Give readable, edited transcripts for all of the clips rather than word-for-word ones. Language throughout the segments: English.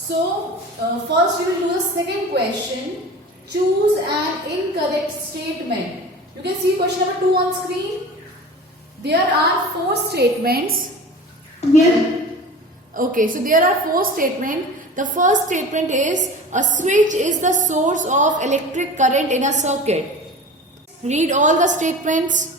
So, first we will do the second question. Choose an incorrect statement. You can see question number 2 on screen. There are 4 statements. Yes. Okay, so there are 4 statements. The first statement is a switch is the source of electric current in a circuit. Read all the statements.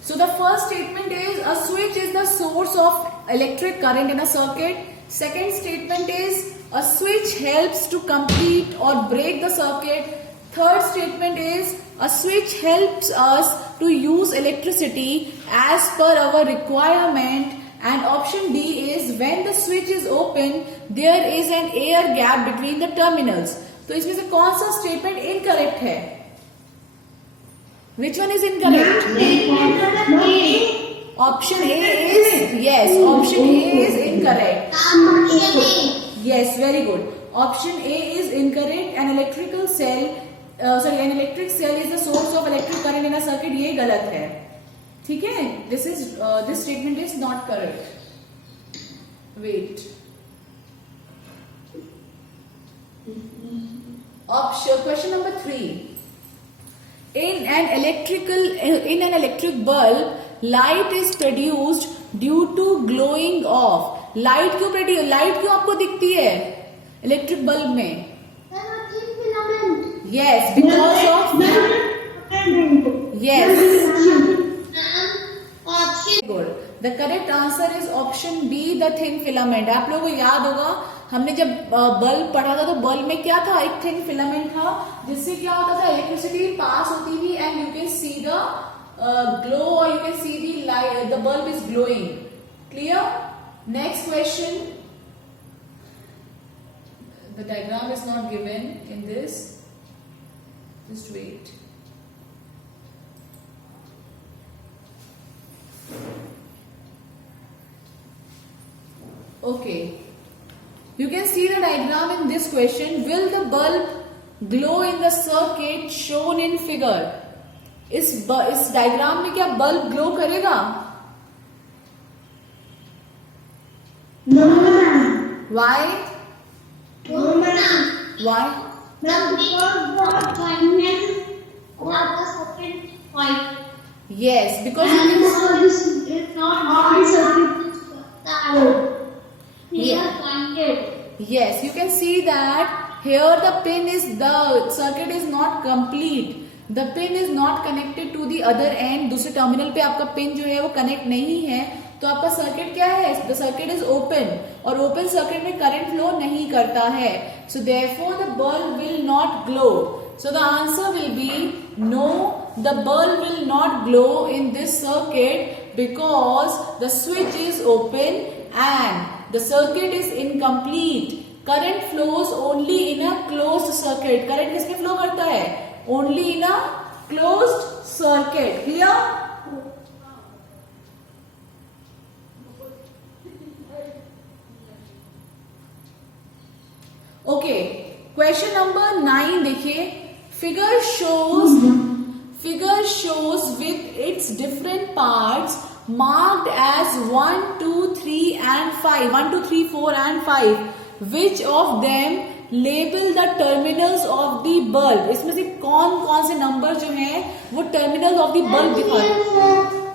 So the first statement is a switch is the source of electric current in a circuit. Second statement is a switch helps to complete or break the circuit. Third statement is a switch helps us to use electricity as per our requirement. And option D is when the switch is open, there is an air gap between the terminals. तो इसमें से कौन सा statement incorrect है? Which one is incorrect? Option A is yes. Option A is incorrect. Yes, very good. Option A is incorrect. An electric cell is the source of electric current in a circuit. ये गलत है. ठीक है? This statement is not correct. Wait. Question number 3. In an electric bulb, light is produced due to glowing of. Light क्यों आपको दिखती है electric bulb में? Yes, because of yes. Good. The correct answer is option B, the thin filament. आप लोगों को याद होगा हमने जब बल्ब पढ़ा था तो बल्ब में क्या था, एक थिन फिलामेंट था जिससे क्या होता था, इलेक्ट्रिसिटी पास होती थी and you can see the glow और you can see the light, the bulb is glowing. Clear? Next question. The diagram is not given in this. Just wait. Okay. You can see the diagram in this question. Will the bulb glow in the circuit shown in figure? इस diagram में क्या bulb glow करेगा? No. Why? No. Why? Yes, because it's not yes, you can see that here the circuit is not complete. The pin is not connected to the other end. दूसरे terminal पे आपका pin जो है वो connect नहीं है, तो आपका सर्किट क्या है? The circuit is open और open circuit में करंट फ्लो नहीं करता है. So therefore the bulb will not glow. So the answer will be no. The bulb will not glow in this circuit because the switch is open and the circuit is incomplete. Current flows only in a closed circuit. Current किसमें flow करता है? Only in a closed circuit. Clear? Okay. Question number 9 देखिए. Figure shows with its different parts marked as 1, 2, 3 and 5. 1, 2, 3, 4 and 5. Which of them label the terminals of the bulb? इसमें से कौन से number जो हैं वो terminals of the bulb दिखाए?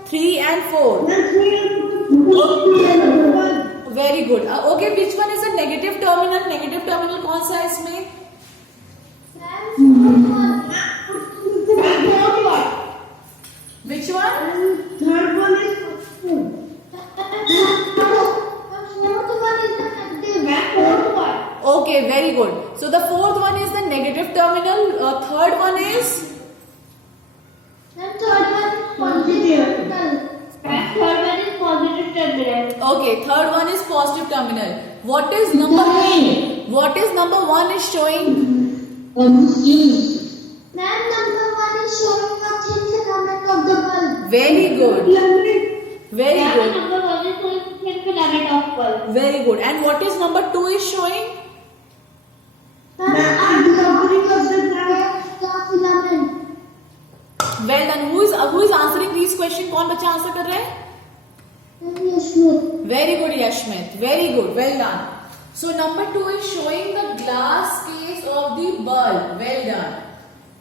3 and 4. Very good. Okay, which one is the negative terminal? Negative terminal कौन सा है इसमें? Which one? Third one is Okay, very good. So the fourth one is the negative terminal. Third one is? positive terminal. Okay, third one is positive terminal. What is number 1? What is number 1 is showing? Very good. Very good. Very good. And what is number 2 is showing? Well done. Who is answering these questions? कौन बच्चा answer कर रहा है? Very good, Yashmit. Very good. Well done. So number 2 is showing the glass case of the bulb. Well done.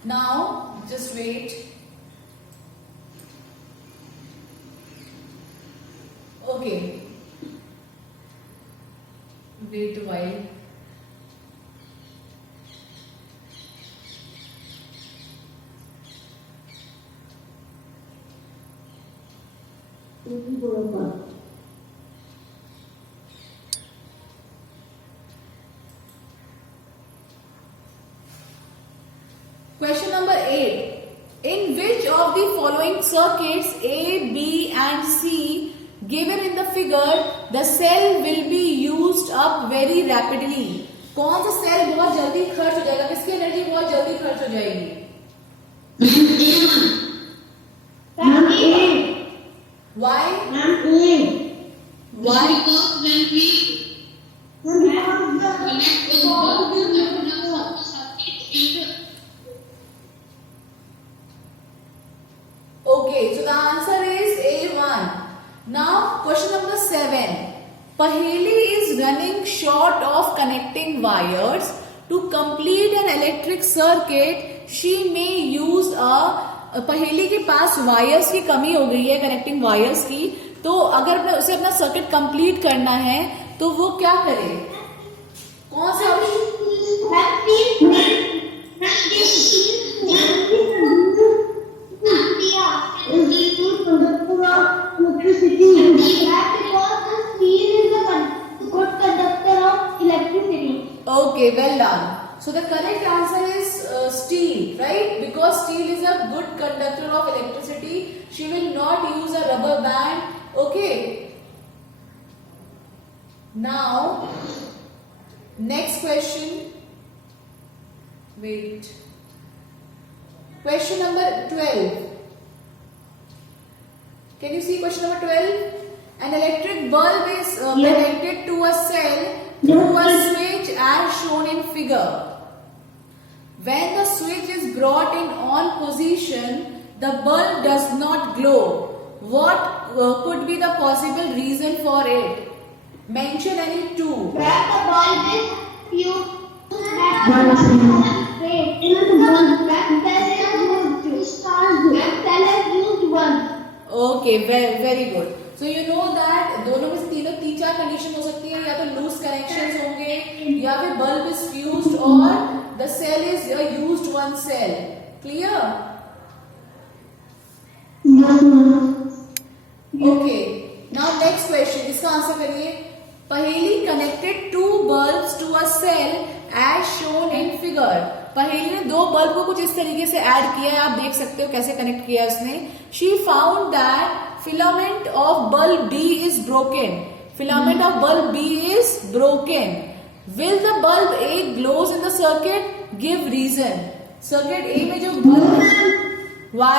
Now just wait. Okay. Wait a while. Question number 8. In which of the following circuits A, B and C given in the figure the cell will be used up very rapidly? कौन सा cell बहुत जल्दी खर्च हो जाएगा? किसकी energy बहुत जल्दी खर्च हो जाएगी? Why? Why? Because when we connect the bulb to terminals of the circuit, Okay, so the answer is A1. Now question number 7. Paheli is running short of connecting wires. To complete an electric circuit, she may use पहेली के पास wires की कमी हो गई है, connecting wires की. तो अगर उसे अपना सर्किट कंप्लीट करना है तो वो क्या करे? कौन सा Okay, well done. So the correct answer is steel, right? Because steel is a good conductor of electricity. She will not use a rubber band. Okay. Now, next question. Wait. Question number 12. Can you see question number 12? An electric bulb is connected to a cell through a switch as shown in figure. When the switch is brought in on position, the bulb does not glow. What could be the possible reason for it? Mention any two. Okay, very good. So you know that दोनों में से तीन चार condition हो सकती है. या तो लूज कनेक्शंस होंगे, या फिर बल्ब इज फ्यूज्ड और the cell is used one cell. Clear? Okay. Now next question. इसका आंसर करिए. Paheli connected two bulbs to a cell as shown in figure. Paheli ने दो बल्ब को कुछ इस तरीके से ऐड किया है. आप देख सकते हो कैसे कनेक्ट किया है उसने. She found that filament of bulb B is broken. Filament of bulb B is broken. Will the bulb A glows in the circuit? Give reason. Circuit A में जो bulb why?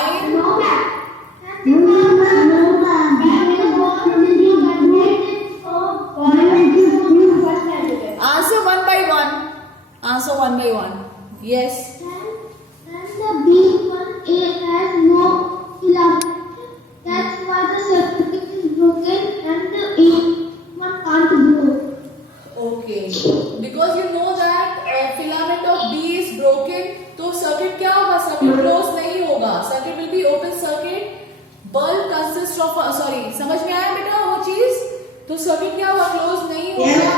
Answer one by one. Answer one by one. Yes. And the B1 A has no filament. That's why the circuit is broken and the A1 can't glow. Okay. Because you know that filament of B is broken, तो circuit क्या होगा? Circuit close नहीं होगा. Circuit will be open circuit. Bulb consists of समझ में आया बेटा वो चीज? तो circuit क्या होगा? Close नहीं होगा.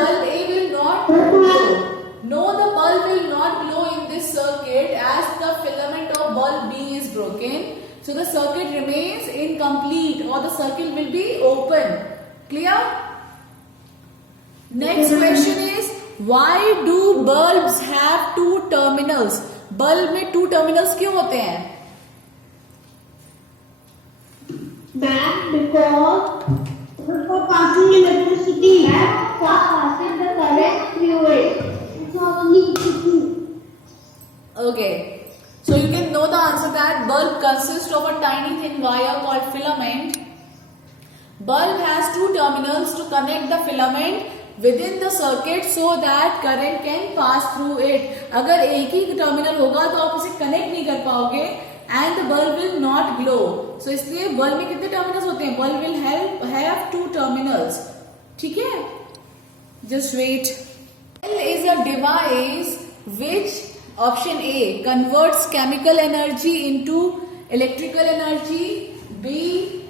Bulb A will not glow. No, the bulb will not glow in this circuit as the filament of bulb B is broken. So the circuit remains incomplete or the circuit will be open. Clear? Next question is, why do bulbs have two terminals? Bulb में two terminals क्यों होते हैं? Because for passing electricity and for passing the current through it. It's only two. Okay. So you can know the answer that bulb consists of a tiny thin wire called filament. Bulb has two terminals to connect the filament within the circuit so that current can pass through it. अगर एक ही terminal होगा तो आप उसे connect नहीं कर पाओगे and the bulb will not glow. So इसलिए bulb में कितने terminals होते हैं? Bulb will have two terminals. ठीक है? Just wait. Cell is a device which, option A, converts chemical energy into electrical energy, B,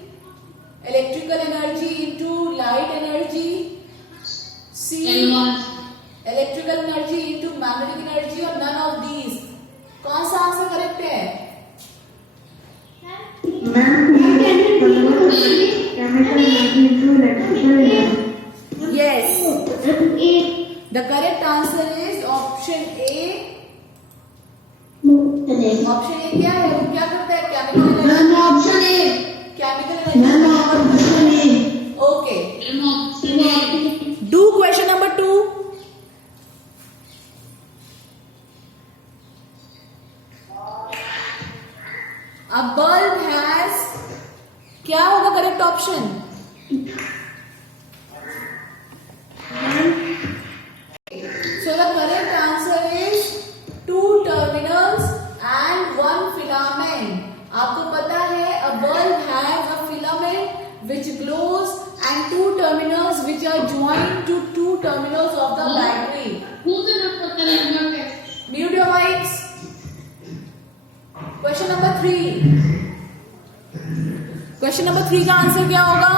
electrical energy into light energy, C, electrical energy into magnetic energy, or none of these. कौन सा answer correct है? Yes. The correct answer is option A. Option A क्या है? वो क्या करता है? Chemical energy. Chemical energy. Okay. Do question number 2. A bulb has, क्या होगा correct option? So the correct answer is 2 terminals and 1 filament. आपको पता है a bulb has a filament which glows and 2 terminals which are joined to 2 terminals of the battery. Mute your mics. Question number 3. Question number 3 का answer क्या होगा?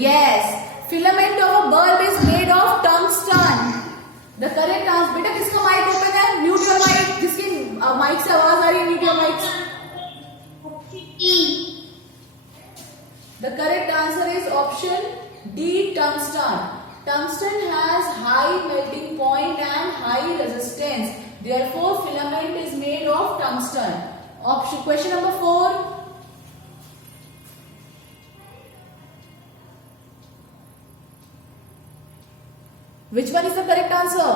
Yes. Filament of a bulb is made of tungsten. The correct answer. बेटा किसका mic open है? Mute your mic. जिसकी mic से आवाज आ रही है, mute your mics. The correct answer is option D, tungsten. Tungsten has high melting point and high resistance. Therefore, filament is made of tungsten. Option. Question number 4. Which one is the correct answer?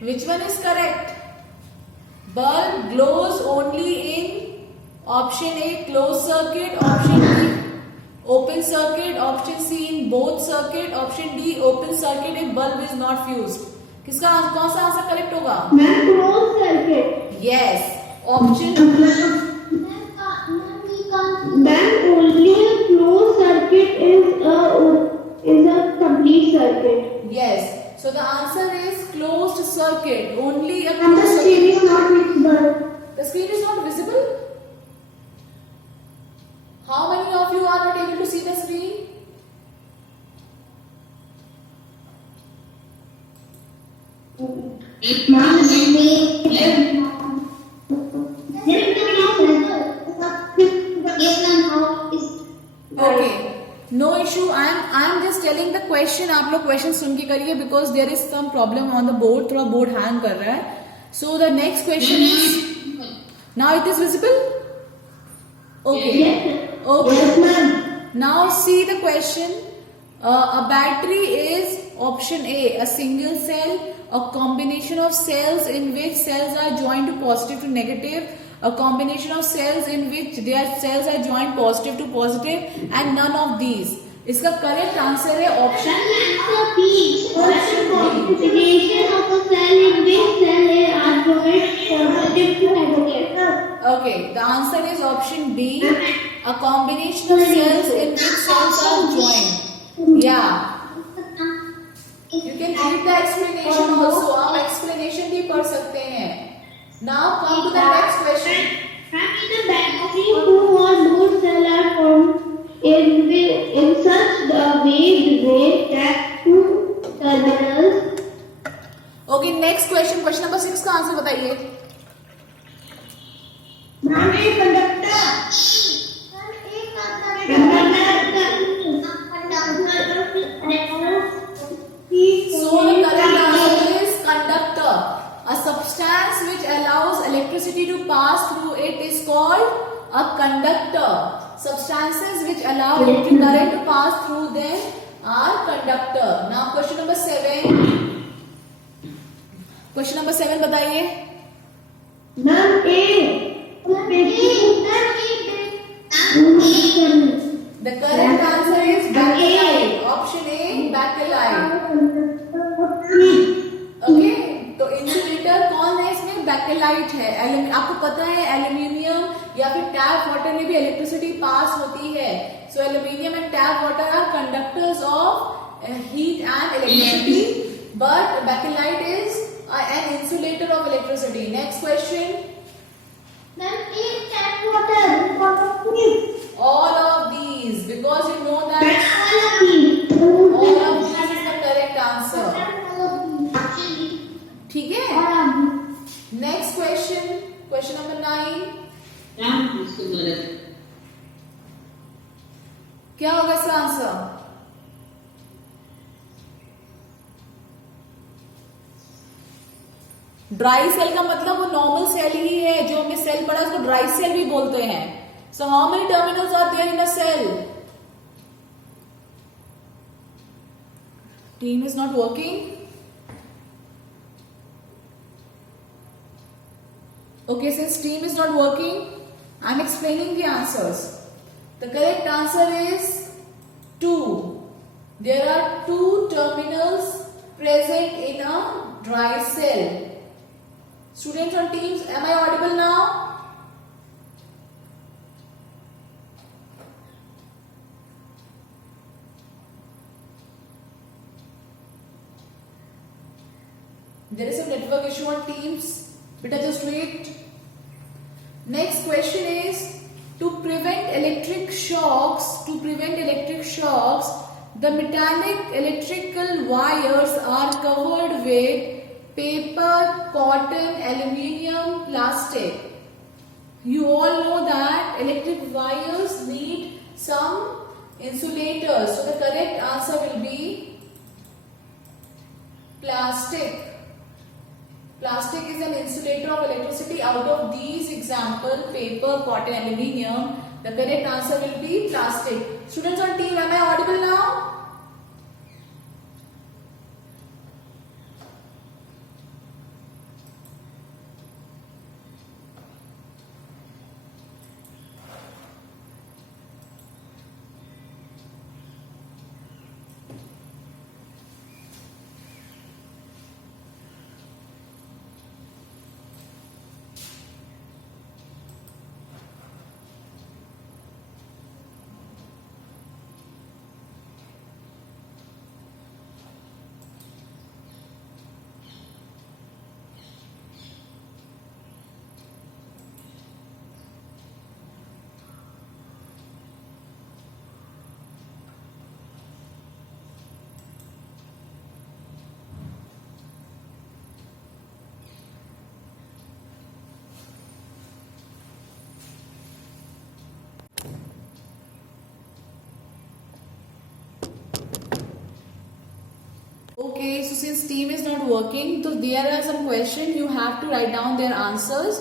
Which one is correct? Bulb glows only in option A, closed circuit, option B, open circuit, option C, in both circuit, option D, open circuit if bulb is not fused. किसका कौन सा answer correct होगा? closed circuit. Yes. Option. Then only a closed circuit is a complete circuit. Yes. So the answer is closed circuit. Only a And the closed screen circuit. is not visible. The screen is not visible. How many of you are not able to see the screen? Okay. No issue. I'm just telling the question. आप लोग question सुन के करिए because there is some problem on the board. थोड़ा board hang कर रहा है. So the next question is. Now it is visible. Okay. Okay. Now see the question. A battery is option A, a single cell, a combination of cells in which cells are joined to positive to negative, a combination of cells in which their cells are joined positive to positive, and none of these. इसका correct answer है option Combination of a cell in which cell are joined positive to negative. Okay, the answer is option B, a combination of cells in which cells are joined. Yeah. You can read the explanation also. आप explanation भी पढ़ सकते हैं. Now come to the next question. In a battery, 2 or more cells are formed in such a way that 2 terminals. Okay, next question. Question number 6 का answer बताइए. So the correct answer is conductor. A substance which allows electricity to pass through it is called a conductor. Substances which allow electric current to pass through them are conductor. Now question number 7. Question number 7 बताइए. The correct answer is battery. Bakelite है, आपको पता है aluminium या फिर tap water में भी electricity pass होती है. So aluminium and tap water are conductors of heat and electricity, but bakelite is an insulator of electricity. Next question. Then is tap water because of this. All of these, because you know that All of these. all of these is the correct answer. All of these. Actually, ठीक है. all of these. Next question. Question number 9. Ram Sumara. क्या होगा इसका answer? Dry cell का मतलब वो normal cell ही है, जो हमने सेल पढ़ा उसको ड्राई सेल भी बोलते हैं. So how many terminals are there in a cell? Team is not working. Okay, since team is not working, I am explaining the answers. The correct answer is 2. There are 2 terminals present in a dry cell. Students on teams, am I audible now? There is some network issue on teams. Beta, just wait. Next question is, to prevent electric shocks, the metallic electrical wires are covered with paper, cotton, aluminium, plastic. You all know that electric wires need some insulators. So the correct answer will be plastic. Plastic is an insulator of electricity. Out of these example, paper, cotton, aluminium, the correct answer will be plastic. Students on team, am I audible now? Okay, so since team is not working, so there are some questions, you have to write down their answers.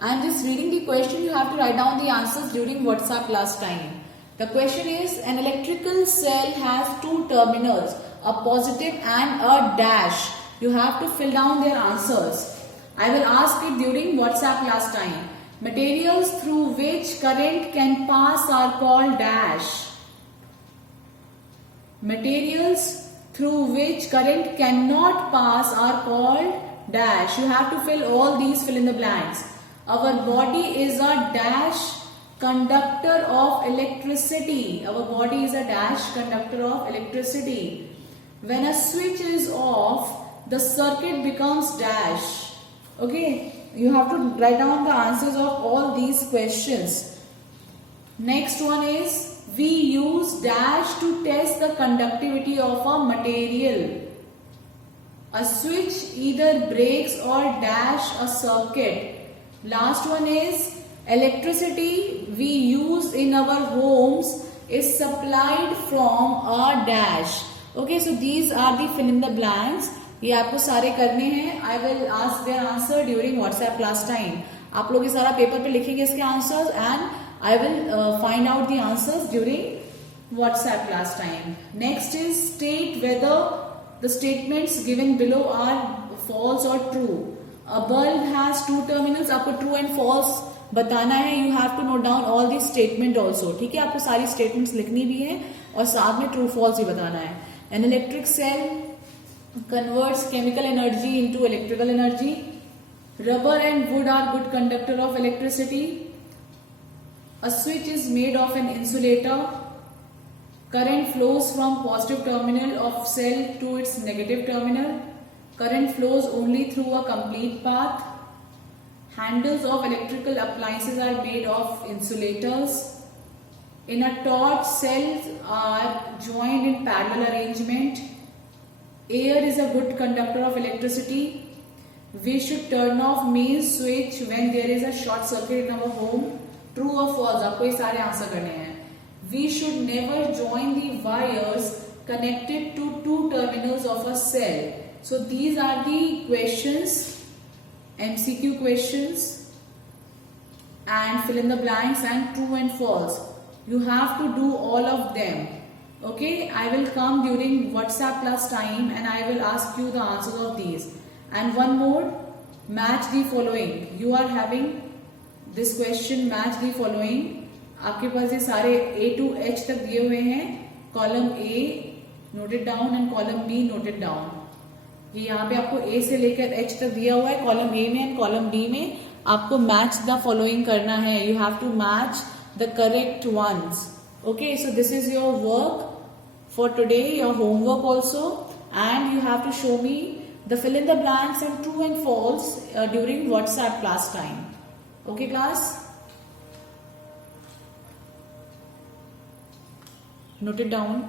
I am just reading the question, you have to write down the answers during WhatsApp class time. The question is, an electrical cell has 2 terminals, a positive and a dash. You have to fill down their answers. I will ask it during WhatsApp class time. Materials through which current can pass are called dash. Materials through which current cannot pass are called dash. You have to fill all these, fill in the blanks. Our body is a dash conductor of electricity. Our body is a dash conductor of electricity. When a switch is off, the circuit becomes dash. Okay, you have to write down the answers of all these questions. Next one is, we use dash to test the conductivity of a material. A switch either breaks or dash a circuit. Last one is, electricity we use in our homes is supplied from a dash. Okay, so these are the fill in the blanks. ये आपको सारे करने हैं. I will ask their answer during WhatsApp class time. आप लोग ये सारा paper पे लिखेंगे इसके answers and I will find out the answers during WhatsApp class time. Next is, state whether the statements given below are false or true. A bulb has 2 terminals. आपको true and false बताना है. You have to note down all these statement also. ठीक है, आपको सारी statements लिखनी भी है और साथ में true false भी बताना है. An electric cell converts chemical energy into electrical energy. Rubber and wood are good conductor of electricity. A switch is made of an insulator. Current flows from positive terminal of cell to its negative terminal. Current flows only through a complete path. Handles of electrical appliances are made of insulators. In a torch, cells are joined in parallel arrangement. Air is a good conductor of electricity. We should turn off main switch when there is a short circuit in our home. True or false? आपको ये सारे answer करने हैं. We should never join the wires connected to two terminals of a cell. So these are the questions, MCQ questions, and fill in the blanks and true and false. You have to do all of them. Okay, I will come during WhatsApp class time and I will ask you the answers of these. And one more, match the following. You are having this question, match the following. आपके पास ये सारे A to H तक दिए हुए हैं. Column A noted down and column B noted down. ये यहाँ पे आपको A से लेकर H तक दिया हुआ है. कॉलम A में एंड कॉलम B में आपको मैच द फॉलोइंग करना है. You have to match the correct ones. Okay, so this is your work for today, your homework also, and you have to show me the fill in the blanks and true and false during WhatsApp class time. Okay, class? Note it down.